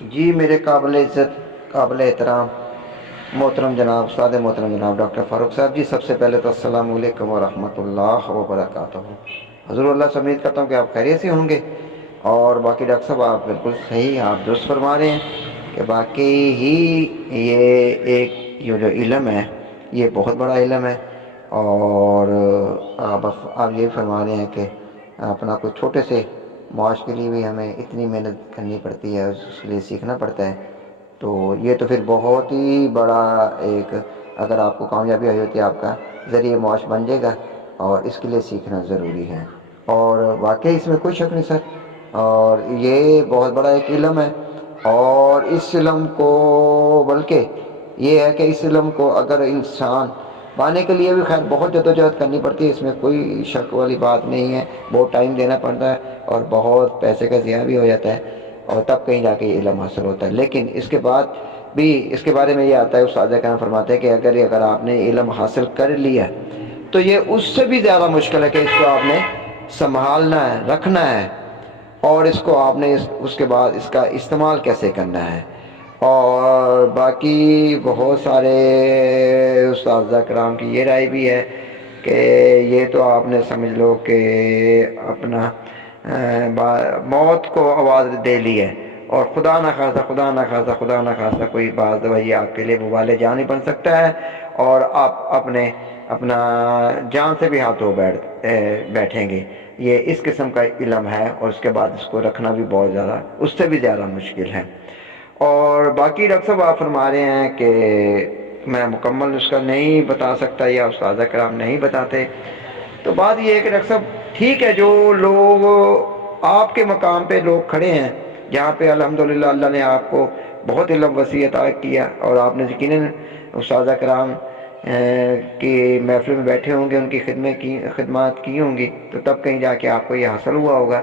جی میرے قابل عزت، قابل احترام محترم جناب، استاد محترم جناب ڈاکٹر فاروق صاحب جی، سب سے پہلے تو السلام علیکم ورحمۃ اللہ وبرکاتہ۔ حضور اللہ سے امید کرتا ہوں کہ آپ خیریت سے ہوں گے۔ اور باقی ڈاکٹر صاحب آپ بالکل صحیح، آپ درست فرما رہے ہیں کہ باقی ہی یہ جو علم ہے یہ بہت بڑا علم ہے۔ اور آپ یہ فرما رہے ہیں کہ اپنا کوئی چھوٹے سے معاش کے لیے بھی ہمیں اتنی محنت کرنی پڑتی ہے، اس لیے سیکھنا پڑتا ہے۔ تو یہ تو پھر بہت ہی بڑا ایک، اگر آپ کو کامیابی آئی ہوتی ہے آپ کا ذریعہ معاش بن جائے گا، اور اس کے لیے سیکھنا ضروری ہے۔ اور واقعی اس میں کوئی شک نہیں سر، اور یہ بہت بڑا ایک علم ہے۔ اور اس علم کو، بلکہ یہ ہے کہ اس علم کو اگر انسان پانے کے لیے بھی خیر بہت جدوجہد کرنی پڑتی ہے، اس میں کوئی شک والی بات نہیں ہے، بہت ٹائم دینا پڑتا ہے اور بہت پیسے کا ضیاع بھی ہو جاتا ہے، اور تب کہیں جا کے یہ علم حاصل ہوتا ہے۔ لیکن اس کے بعد بھی اس کے بارے میں یہ آتا ہے، استاد کرام فرماتے ہیں کہ اگر آپ نے علم حاصل کر لیا تو یہ اس سے بھی زیادہ مشکل ہے کہ اس کو آپ نے سنبھالنا ہے، رکھنا ہے، اور اس کو آپ نے اس کے بعد اس کا استعمال کیسے کرنا ہے۔ اور باقی بہت سارے اساتذہ کرام کی یہ رائے بھی ہے کہ یہ تو آپ نے سمجھ لو کہ اپنا موت کو آواز دے لی ہے، اور خدا نہ خواستہ، خدا نہ خواستہ، خدا نہ خواستہ کوئی باز وہی آپ کے لیے وبال جان ہی بن سکتا ہے، اور آپ اپنا جان سے بھی ہاتھوں بیٹھیں گے۔ یہ اس قسم کا علم ہے، اور اس کے بعد اس کو رکھنا بھی بہت زیادہ، اس سے بھی زیادہ مشکل ہے۔ اور باقی ڈاکٹر صاحب آپ فرما رہے ہیں کہ میں مکمل نسخہ نہیں بتا سکتا یا استاد کرام نہیں بتاتے، تو بات یہ ہے کہ ڈاکٹر صاحب ٹھیک ہے، جو لوگ آپ کے مقام پہ لوگ کھڑے ہیں، جہاں پہ الحمدللہ اللہ نے آپ کو بہت علم وسیع عطا کیا، اور آپ نے یقیناً استاد کرام کی محفل میں بیٹھے ہوں گے، ان کی خدمات کی ہوں گی، تو تب کہیں جا کے آپ کو یہ حاصل ہوا ہوگا،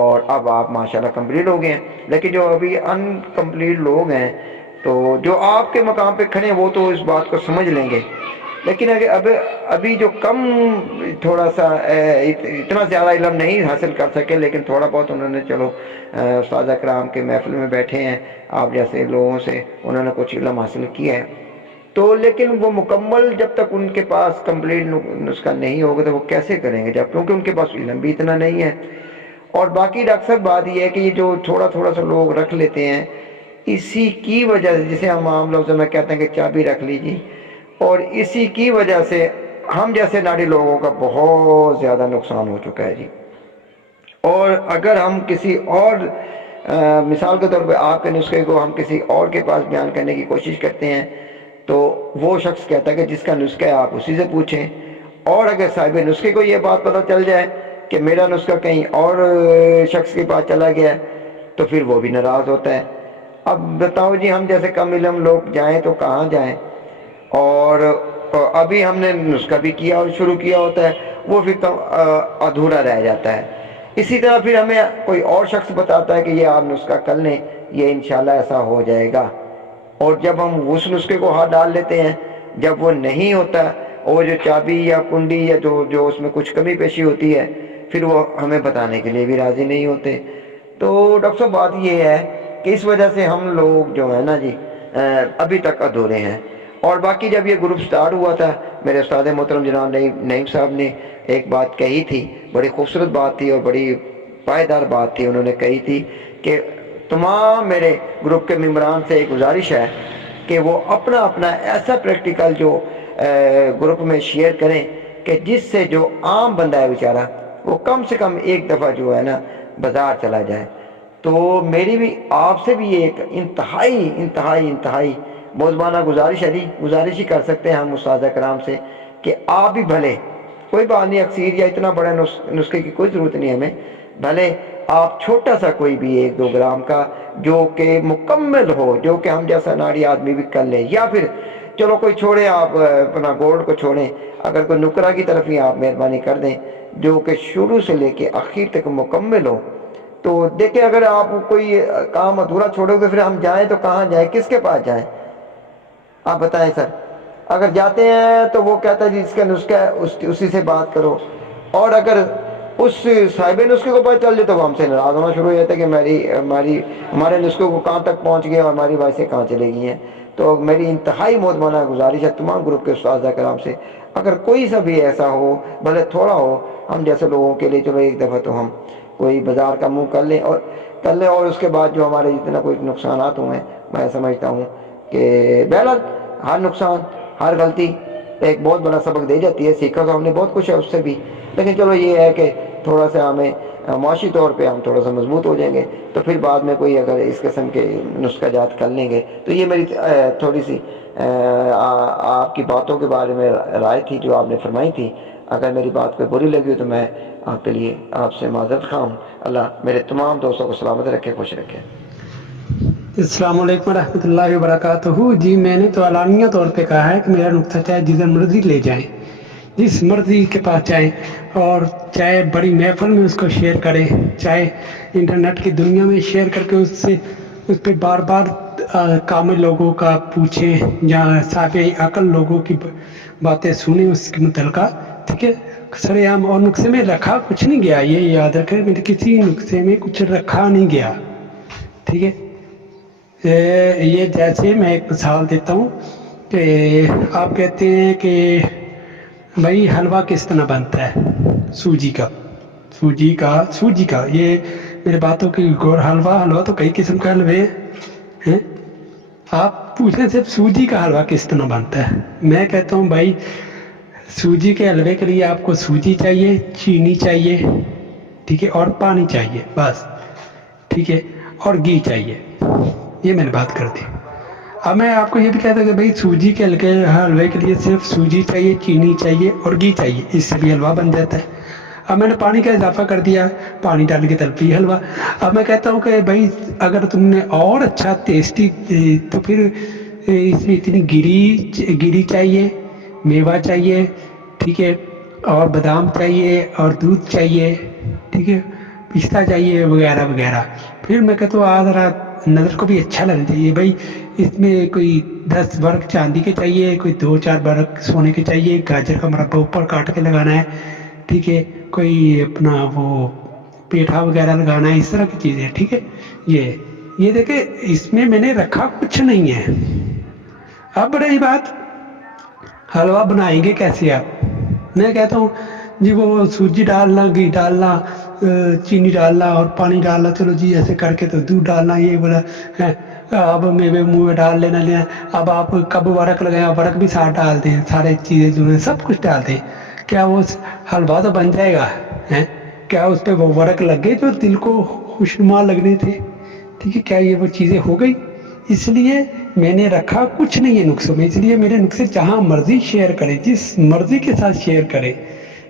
اور اب آپ ماشاءاللہ کمپلیٹ ہو گئے ہیں۔ لیکن جو ابھی ان کمپلیٹ لوگ ہیں، تو جو آپ کے مقام پہ کھڑے ہیں وہ تو اس بات کو سمجھ لیں گے، لیکن اگر ابھی جو کم تھوڑا سا اتنا زیادہ علم نہیں حاصل کر سکے، لیکن تھوڑا بہت انہوں نے چلو استاد کرام کے محفل میں بیٹھے ہیں، آپ جیسے لوگوں سے انہوں نے کچھ علم حاصل کیا ہے، تو لیکن وہ مکمل جب تک ان کے پاس کمپلیٹ نسخہ نہیں ہوگا تو وہ کیسے کریں گے، جب کیونکہ ان کے پاس علم بھی اتنا نہیں ہے۔ اور باقی ڈاکٹر صاحب بات یہ ہے کہ یہ جو تھوڑا تھوڑا سا لوگ رکھ لیتے ہیں، اسی کی وجہ سے، جسے ہم عام لفظوں میں کہتے ہیں کہ چابی رکھ لیجیے، اور اسی کی وجہ سے ہم جیسے ناڑی لوگوں کا بہت زیادہ نقصان ہو چکا ہے جی۔ اور اگر ہم کسی اور مثال کے طور پہ آپ کے نسخے کو ہم کسی اور کے پاس بیان کرنے کی کوشش کرتے ہیں، تو وہ شخص کہتا ہے کہ جس کا نسخہ ہے آپ اسی سے پوچھیں، اور اگر صاحب نسخے کو یہ بات پتہ چل جائے کہ میرا نسخہ کہیں اور شخص کے پاس چلا گیا، تو پھر وہ بھی ناراض ہوتا ہے۔ اب بتاؤ جی، ہم جیسے کم علم لوگ جائیں تو کہاں جائیں؟ اور ابھی ہم نے نسخہ بھی کیا اور شروع کیا ہوتا ہے، وہ پھر ادھورا رہ جاتا ہے۔ اسی طرح پھر ہمیں کوئی اور شخص بتاتا ہے کہ یہ آپ نسخہ کر لیں، یہ انشاءاللہ ایسا ہو جائے گا، اور جب ہم اس نسخے کو ہاتھ ڈال لیتے ہیں، جب وہ نہیں ہوتا، اور جو چابی یا کنڈی یا جو اس میں کچھ کمی پیشی ہوتی ہے، پھر وہ ہمیں بتانے کے لیے بھی راضی نہیں ہوتے۔ تو ڈاکٹر صاحب بات یہ ہے کہ اس وجہ سے ہم لوگ جو ہیں نا جی ابھی تک ادھورے ہیں۔ اور باقی جب یہ گروپ سٹارٹ ہوا تھا، میرے استاد محترم جناب نعیم صاحب نے ایک بات کہی تھی، بڑی خوبصورت بات تھی اور بڑی پائیدار بات تھی، انہوں نے کہی تھی کہ تمام میرے گروپ کے ممبران سے ایک گزارش ہے کہ وہ اپنا اپنا ایسا پریکٹیکل جو گروپ میں شیئر کریں کہ جس سے جو عام بندہ ہے بیچارہ، وہ کم سے کم ایک دفعہ جو ہے نا بازار چلا جائے۔ تو میری بھی آپ سے بھی یہ ایک انتہائی انتہائی انتہائی موزبانہ گزارش ہے جی، گزارش ہی کر سکتے ہیں ہم استاد کرام سے کہ آپ بھی بھلے، کوئی بات نہیں، اکثیر یا اتنا بڑا نسخے کی کوئی ضرورت نہیں ہمیں، بھلے آپ چھوٹا سا کوئی بھی 1-2 گرام کا جو کہ مکمل ہو، جو کہ ہم جیسا ناڑی آدمی بھی کر لیں، یا پھر چلو کوئی چھوڑیں، آپ اپنا گولڈ کو چھوڑیں، اگر کوئی نقرہ کی طرف ہی آپ مہربانی کر دیں جو کہ شروع سے لے کے آخر تک مکمل ہو، تو دیکھیں اگر آپ کوئی کام ادھورا چھوڑو گے، پھر ہم جائیں تو کہاں جائیں، کس کے پاس جائیں؟ آپ بتائیں سر۔ اگر جاتے ہیں تو وہ کہتا ہے جی اس کا نسخہ ہے، اسی سے بات کرو، اور اگر اس صاحب نسخے کو پتہ چل جائے تو وہ ہم سے ناراض ہونا شروع ہو جاتا ہے کہ ہمارے نسخے کو کہاں تک پہنچ گیا اور ہماری باتیں کہاں چلے گئی ہیں. تو میری انتہائی مودبانہ گزارش ہے تمام گروپ کے اساتذہ کرام سے، اگر کوئی سا بھی ایسا ہو بھلے تھوڑا ہو، ہم جیسے لوگوں کے لیے چلو ایک دفعہ تو ہم کوئی بازار کا منہ کر لیں اور اس کے بعد جو ہمارے جتنا کوئی نقصانات ہوئے ہیں، میں سمجھتا ہوں کہ بہرحال ہر نقصان ہر غلطی ایک بہت بڑا سبق دے جاتی ہے. سیکھا تو ہم نے بہت کچھ ہے اس سے بھی، لیکن چلو یہ ہے کہ تھوڑا سا ہمیں معاشی طور پہ ہم تھوڑا سا مضبوط ہو جائیں گے تو پھر بعد میں کوئی اگر اس قسم کے نسخہ جات کر لیں گے. تو یہ میری تھوڑی سی آپ کی باتوں کے بارے میں رائے تھی جو آپ نے فرمائی تھی. اگر میری بات کوئی بری لگی ہو تو میں آپ کے لیے آپ سے معذرت خواہ ہوں. اللہ میرے تمام دوستوں کو سلامت رکھے، خوش رکھے. السلام علیکم ورحمۃ اللہ وبرکاتہ. جی میں نے تو اعلانیہ طور پہ کہا ہے کہ میرا نقطہ چاہے جدھر مرضی لے جائیں، جس مرضی کے پاس جائیں، اور چاہے بڑی محفل میں اس کو شیئر کریں، چاہے انٹرنیٹ کی دنیا میں شیئر کر کے اس پہ بار بار کامل لوگوں کا پوچھیں یا صاحب عقل لوگوں کی باتیں سنیں اس کے متعلقہ. ٹھیک ہے، سر عام اور نسخے میں رکھا کچھ نہیں گیا، یہ یاد رکھیں میرے کسی نسخے میں کچھ رکھا نہیں گیا. ٹھیک ہے، یہ جیسے میں ایک مثال دیتا ہوں کہ آپ کہتے ہیں کہ بھائی حلوہ کس طرح بنتا ہے، سوجی کا یہ میرے باتوں کی غور. حلوہ تو کئی قسم کا حلوے ہیں. آپ پوچھیں صرف سوجی کا حلوہ کس طرح بنتا ہے. میں کہتا ہوں بھائی سوجی کے حلوے کے لیے آپ کو سوجی چاہیے، چینی چاہیے، ٹھیک ہے، اور پانی چاہیے بس. ٹھیک ہے، اور گھی چاہیے. یہ میں نے بات کر دی. اب میں آپ کو یہ بھی کہتا ہوں کہ بھائی سوجی کے حلوے کے لیے صرف سوجی چاہیے، چینی چاہیے اور گھی چاہیے، اس سے بھی حلوہ بن جاتا ہے. اب میں نے پانی کا اضافہ کر دیا، پانی ڈال کے تب بھی حلوہ. اب میں کہتا ہوں کہ بھائی اگر تم نے اور اچھا ٹیسٹی تو پھر اس میں اتنی گری چاہیے، میوہ چاہیے، ٹھیک ہے، اور بادام چاہیے، اور دودھ چاہیے، ٹھیک ہے، پستہ چاہیے، وغیرہ وغیرہ. پھر میں کہتا ہوں ذرا نظر کو بھی اچھا لگنا چاہیے. بھائی اس میں کوئی 10 برق چاندی کے چاہیے، کوئی 2-4 برق سونے کے چاہیے، گاجر کا مربع اوپر کاٹ کے لگانا ہے، ٹھیک ہے، کوئی اپنا وہ پیٹھا وغیرہ لگانا ہے، اس طرح کی چیزیں. ٹھیک ہے، یہ دیکھیں اس میں نے رکھا کچھ نہیں ہے. اب رہی بات حلوہ بنائیں گے کیسے آپ. میں کہتا ہوں جی وہ سوجی ڈالنا، گھی ڈالنا، چینی ڈالنا اور پانی ڈالنا، چلو جی ایسے کر کے تو دودھ ڈالنا، یہ بولا ہے. اب میوے منہ میں ڈال لینا. اب آپ کب ورق لگائیں، ورق بھی ساتھ ڈال دیں، سارے چیزیں جو ہیں سب کچھ ڈال دیں. کیا وہ حلوہ تو بن جائے گا؟ کیا اس پہ وہ ورق لگ گئے جو دل کو خوشنما لگنے تھے؟ ٹھیک ہے، کیا یہ وہ چیزیں ہو گئی؟ اس لیے میں نے رکھا کچھ نہیں ہے نسخوں میں. اس لیے میرے نسخے جہاں مرضی شیئر کریں، جس مرضی کے ساتھ شیئر کریں،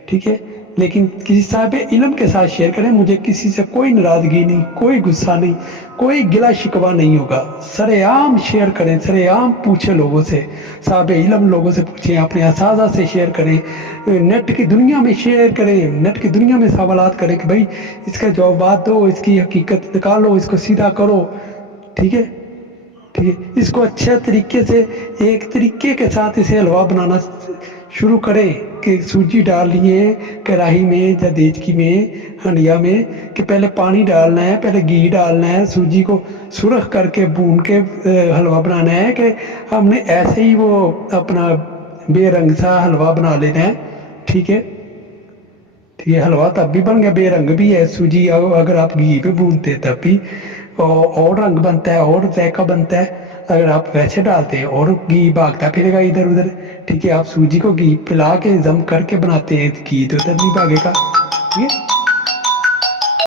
ٹھیک ہے، لیکن کسی صاحب علم کے ساتھ شیئر کریں. مجھے کسی سے کوئی ناراضگی نہیں، کوئی غصہ نہیں، کوئی گلا شکوہ نہیں ہوگا. سر عام شیئر کریں، سر عام پوچھیں لوگوں سے، صاحب علم لوگوں سے پوچھیں، اپنے اساتذہ سے شیئر کریں، نیٹ کی دنیا میں شیئر کریں، نیٹ کی دنیا میں سوالات کریں کہ بھائی اس کا جوابات دو، اس کی حقیقت نکالو، اس کو سیدھا کرو. ٹھیک ہے، ٹھیک ہے، اس کو اچھے طریقے سے ایک طریقے کے ساتھ اسے حلوہ بنانا شروع کریں کہ سوجی ڈال لیے کڑاہی میں یا دیچکی میں، ہنڈیا میں، کہ پہلے پانی ڈالنا ہے، پہلے گھی ڈالنا ہے، سوجی کو سرخ کر کے بھون کے حلوہ بنانا ہے. کہ ہم نے ایسے ہی وہ اپنا بے رنگ سا حلوہ بنا لینا ہے. ٹھیک ہے، ٹھیک ہے، حلوہ تب بھی بن گیا، بے رنگ بھی ہے. سوجی اگر آپ گھی پہ بھونتے تب بھی اور رنگ بنتا ہے اور ذائقہ بنتا ہے. اگر آپ ویسے ڈالتے ہیں اور گھی بھاگتا پھرے گا ادھر ادھر. ٹھیک ہے، آپ سوجی کو گھی پلا کے ضم کر کے بناتے ہیں، گھی تو ادھر نہیں بھاگے گا. ٹھیک ہے.